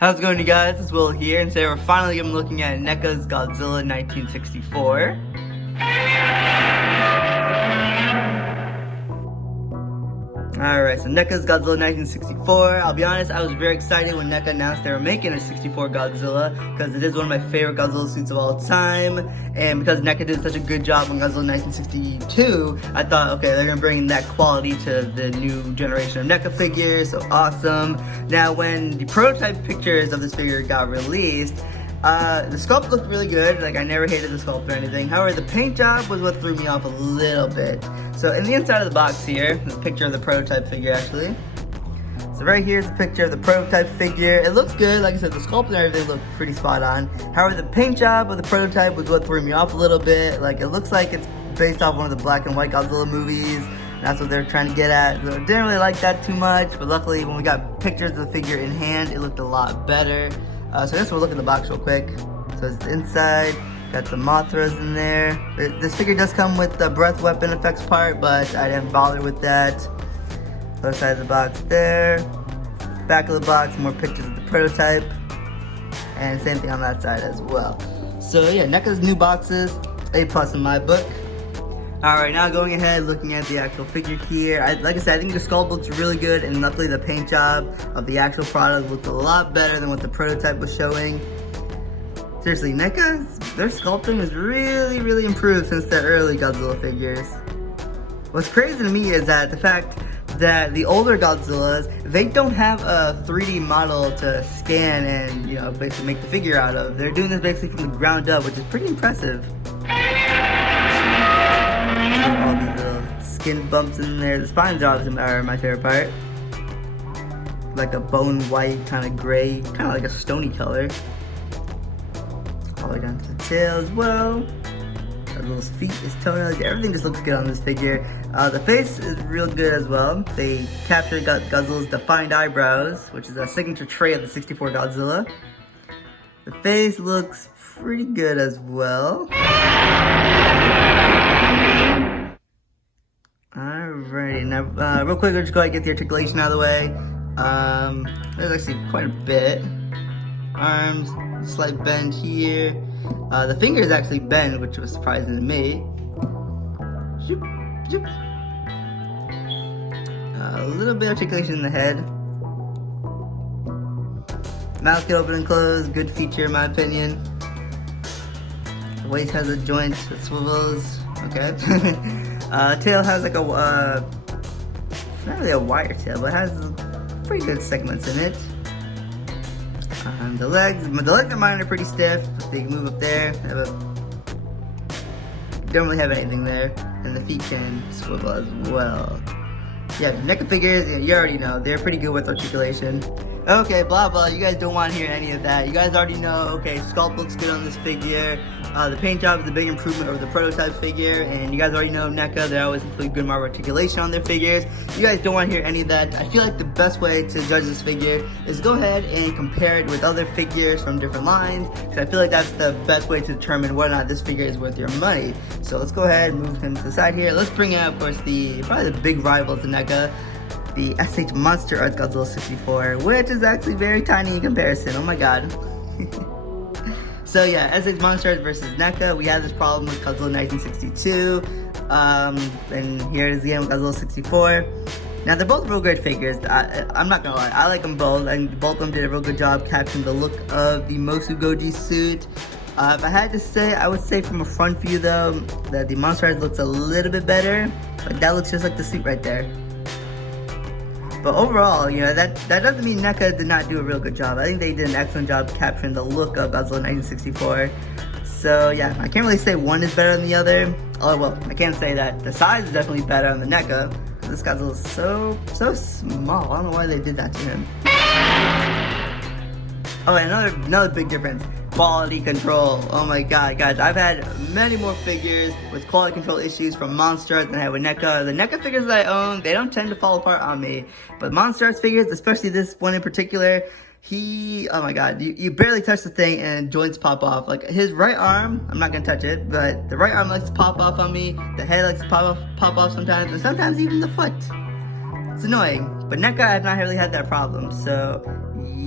How's it going, you guys? It's Will here, and today we're finally going to be looking at NECA's Godzilla 1964. Alright, so NECA's Godzilla 1964. I'll be honest, I was very excited when NECA announced they were making a 64 Godzilla, because it is one of my favorite Godzilla suits of all time, and because NECA did such a good job on Godzilla 1962, I thought, okay, they're going to bring that quality to the new generation of NECA figures, so awesome. Now, when the prototype pictures of this figure got released, the sculpt looked really good. Like, I never hated the sculpt or anything. However, the paint job was what threw me off a little bit. So in the inside of the box here, there's a picture of the prototype figure actually. So right here is a picture of the prototype figure. It looks good. Like I said, the sculpt and everything looked pretty spot on. However, the paint job of the prototype was what threw me off a little bit. Like, it looks like it's based off one of the black and white Godzilla movies. That's what they're trying to get at. So I didn't really like that too much, but luckily when we got pictures of the figure in hand, it looked a lot better. So I guess we'll look at the box real quick. So it's the inside, got the Mothras in there. This figure does come with the breath weapon effects part, but I didn't bother with that. Other side of the box there. Back of the box, more pictures of the prototype. And same thing on that side as well. So yeah, NECA's new boxes, A+ in my book. Alright, now going ahead, looking at the actual figure here. Like I said, I think the sculpt looks really good, and luckily the paint job of the actual product looked a lot better than what the prototype was showing. Seriously, NECA, their sculpting has really improved since the early Godzilla figures. What's crazy to me is that the fact that the older Godzillas, they don't have a 3D model to scan and, you know, basically make the figure out of. They're doing this basically from the ground up, which is pretty impressive. All these little skin bumps in there. The spine jobs are my favorite part. Like a bone white, kind of gray, kind of like a stony color. All the way down to the tail as well. The little feet, his toenails, everything just looks good on this figure. The face is real good as well. They captured Godzilla's defined eyebrows, which is a signature trait of the 64 Godzilla. The face looks pretty good as well. Alrighty, now real quick, we'll just go ahead and get the articulation out of the way. There's actually quite a bit. Arms, slight bend here. The finger is actually bent, which was surprising to me. Zoop, zoop. A little bit of articulation in the head. Mouth can open and close, good feature in my opinion. The waist has a joint that swivels, okay. Tail has like a, not really a wire tail, but it has pretty good segments in it. The legs of mine are pretty stiff. They can move up there. Don't really have anything there. And the feet can swivel as well. Yeah, NECA figures, you already know, they're pretty good with articulation. Okay, blah blah, you guys don't want to hear any of that. You guys already know, okay, sculpt looks good on this figure. The paint job is a big improvement over the prototype figure, and you guys already know NECA, they always include good marble articulation on their figures. You guys don't want to hear any of that. I feel like the best way to judge this figure is go ahead and compare it with other figures from different lines, because I feel like that's the best way to determine whether or not this figure is worth your money. So let's go ahead and move him to the side here. Let's bring out, of course, probably the big rival to NECA, the SH Monster Art Godzilla 64, which is actually very tiny in comparison. Oh my god. So yeah, SH Monster Art versus NECA. We had this problem with Godzilla 1962, and here is again with Godzilla 64. Now they're both real great figures. I'm not gonna lie, I like them both, and both of them did a real good job capturing the look of the Mosu Goji suit. If I had to say, I would say from a front view though, that the Monster Art looks a little bit better, but that looks just like the suit right there. But overall, you know, that doesn't mean NECA did not do a real good job. I think they did an excellent job capturing the look of Godzilla 1964. So yeah, I can't really say one is better than the other. Oh well, I can say that the size is definitely better on the NECA. This Godzilla is so small. I don't know why they did that to him. Oh, and another big difference. Quality control. Oh my god, guys, I've had many more figures with quality control issues from Monster Art than I have with NECA. The NECA figures that I own, they don't tend to fall apart on me. But Monster Art's figures, especially this one in particular, oh my god, you barely touch the thing and joints pop off. Like his right arm, I'm not gonna touch it, but the right arm likes to pop off on me. The head likes to pop off sometimes, and sometimes even the foot. It's annoying. But NECA, I've not really had that problem. So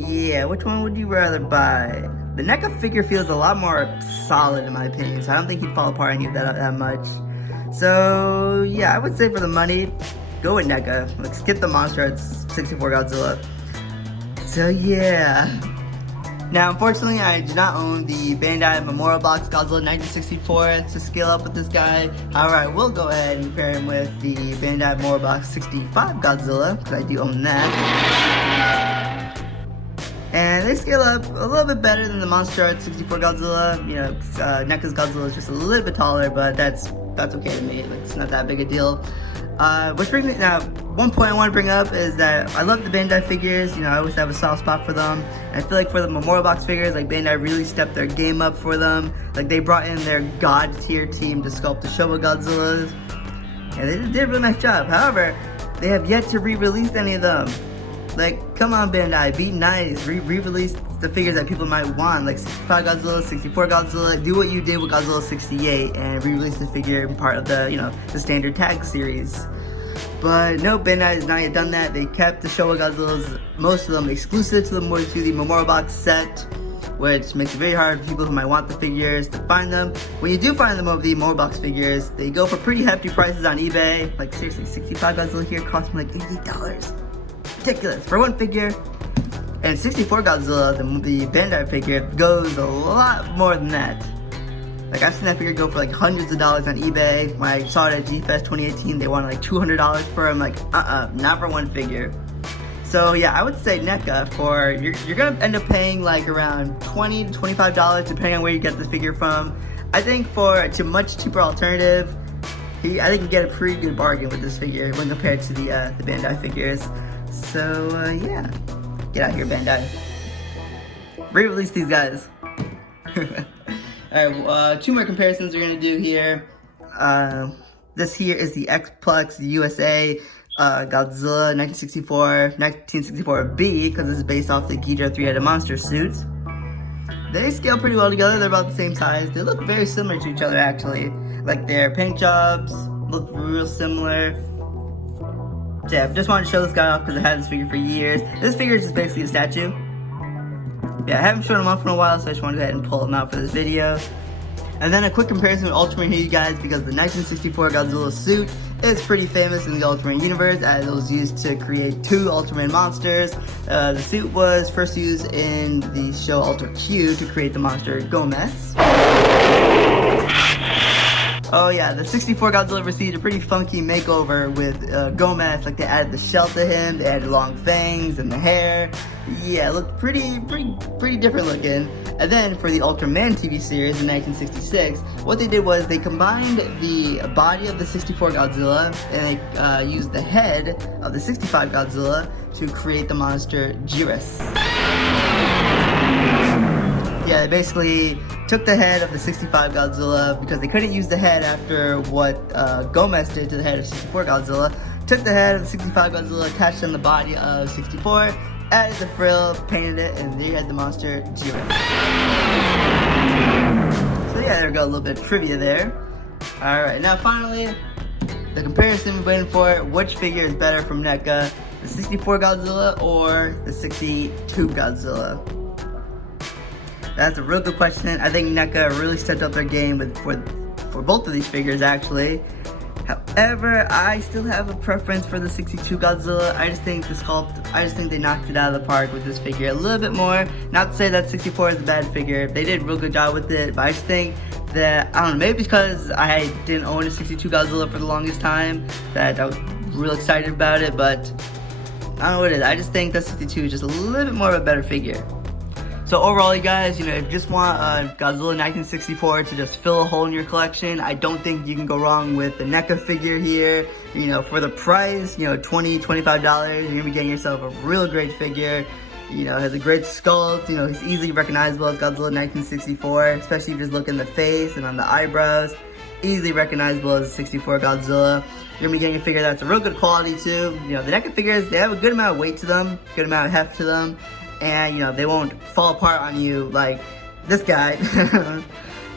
yeah, which one would you rather buy? The NECA figure feels a lot more solid in my opinion, so I don't think he'd fall apart and get that much. So yeah, I would say for the money, go with NECA. Let's skip the monster at 64 Godzilla. So yeah. Now unfortunately I do not own the Bandai Memorial Box Godzilla 1964 to scale up with this guy. However, I will go ahead and pair him with the Bandai Memorial Box 65 Godzilla, because I do own that. And they scale up a little bit better than the Monster Art 64 Godzilla. You know, NECA's Godzilla is just a little bit taller, but that's okay to me. It's not that big a deal. Which brings me now. One point I want to bring up is that I love the Bandai figures. You know, I always have a soft spot for them. And I feel like for the Memorial Box figures, like Bandai really stepped their game up for them. Like they brought in their God tier team to sculpt the Showa Godzillas, and they did a really nice job. However, they have yet to re-release any of them. Like, come on Bandai, be nice, re-release the figures that people might want, like 65 Godzilla, 64 Godzilla, do what you did with Godzilla 68 and re-release the figure in part of the, you know, the standard tag series. But no, Bandai has not yet done that. They kept the Showa Godzillas, most of them exclusive to the Memorial Box set, which makes it very hard for people who might want the figures to find them. When you do find them over the Memorial Box figures, they go for pretty hefty prices on eBay. Like seriously, 65 Godzilla here cost me like $88. Ridiculous for one figure. And 64 Godzilla, the Bandai figure, goes a lot more than that. Like I've seen that figure go for like hundreds of dollars on eBay. When I saw it at G-Fest 2018, they wanted like $200 for him. Like not for one figure. So yeah, I would say NECA for you're gonna end up paying like around $20 to $25 depending on where you get this figure from. I think for a much cheaper alternative, I think you get a pretty good bargain with this figure when compared to the Bandai figures. So yeah, get out here Bandai. Re-release these guys. Alright, two more comparisons we're gonna do here. This here is the X-Plex USA Godzilla 1964B, because this is based off the Ghidorah 3-headed monster suits. They scale pretty well together, they're about the same size. They look very similar to each other actually. Like their paint jobs look real similar. So yeah, just wanted to show this guy off because I had this figure for years. This figure is just basically a statue. Yeah, I haven't shown him off in a while, so I just wanted to go ahead and pull him out for this video. And then a quick comparison with Ultramarine here, you guys, because the 1964 Godzilla suit is pretty famous in the Ultramarine universe, as it was used to create two Ultramarine monsters. The suit was first used in the show Ultra Q to create the monster Gomez. Oh yeah, the 64 Godzilla received a pretty funky makeover with Gomez. Like they added the shell to him, they added long fangs and the hair. Yeah, it looked pretty different looking. And then for the Ultraman TV series in 1966, what they did was they combined the body of the 64 Godzilla and they used the head of the 65 Godzilla to create the monster Jiris. Yeah, they basically took the head of the 65 Godzilla because they couldn't use the head after what Gomez did to the head of 64 Godzilla. Took the head of the 65 Godzilla, attached on the body of 64, added the frill, painted it, and there you had the monster Jiris. So yeah, there we go, a little bit of trivia there. Alright, now finally, the comparison we're waiting for. Which figure is better from NECA? The 64 Godzilla or the 62 Godzilla? That's a real good question. I think NECA really stepped up their game for both of these figures actually. However, I still have a preference for the 62 Godzilla. I just think they knocked it out of the park with this figure a little bit more. Not to say that 64 is a bad figure. They did a real good job with it, but I just think that, I don't know, maybe because I didn't own a 62 Godzilla for the longest time, that I was real excited about it, but I don't know what it is. I just think that 62 is just a little bit more of a better figure. So overall, you guys, you know, if you just want Godzilla 1964 to just fill a hole in your collection, I don't think you can go wrong with the NECA figure here. You know, for the price, you know, $20, $25, you're gonna be getting yourself a real great figure. You know, has a great sculpt, you know, he's easily recognizable as Godzilla 1964, especially if you just look in the face and on the eyebrows. Easily recognizable as a 64 Godzilla. You're gonna be getting a figure that's a real good quality too. You know, the NECA figures, they have a good amount of weight to them, good amount of heft to them. And, you know, they won't fall apart on you like this guy.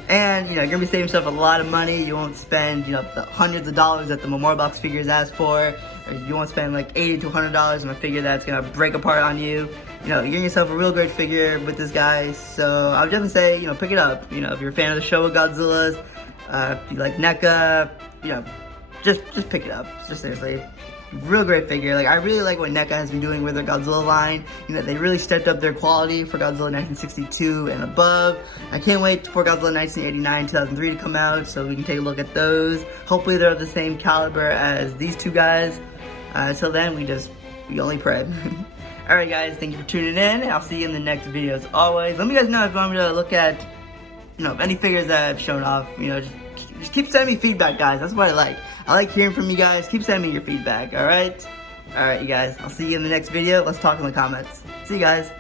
And, you know, you're gonna be saving yourself a lot of money. You won't spend, you know, the hundreds of dollars that the Memorial Box figures ask for. If you won't spend like $80 to $100 on a figure that's gonna break apart on you, you know, you're getting yourself a real great figure with this guy. So I would definitely say, you know, pick it up. You know, if you're a fan of the show of Godzillas, if you like NECA, you know, just pick it up. Just seriously, real great figure. Like, I really like what NECA has been doing with their Godzilla line. You know, they really stepped up their quality for Godzilla 1962 and above. I can't wait for Godzilla 1989, 2003 to come out so we can take a look at those. Hopefully they're of the same caliber as these two guys. Until then, we only pray. Alright guys, thank you for tuning in. I'll see you in the next video as always. Let me guys know if you want me to look at, you know, any figures that I've shown off. You know, just keep sending me feedback, guys. That's what I like. I like hearing from you guys. Keep sending me your feedback, alright? Alright, you guys. I'll see you in the next video. Let's talk in the comments. See you guys.